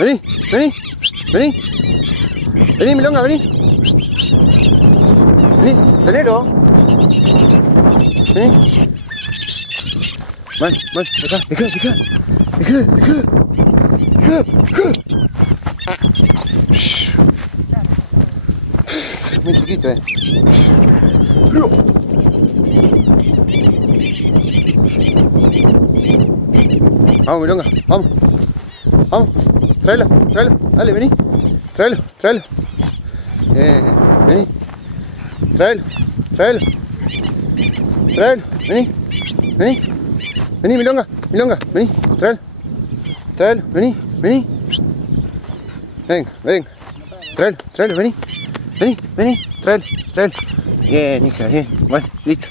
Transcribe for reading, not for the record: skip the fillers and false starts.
Vení, vení, vení. Vení, milonga, vení. Vení, tenelo. Vení. Van, acá, acá. Muy chiquito, Vamos, milonga, vamos. Vamos, tráelo, dale, vení. Tráelo. Vení. Tráelo. Vení. Vení, milonga, vení. Tráelo, vení. Ven. Tráelo, vení. Tráelo. Bien, hija, bien. Bueno, listo.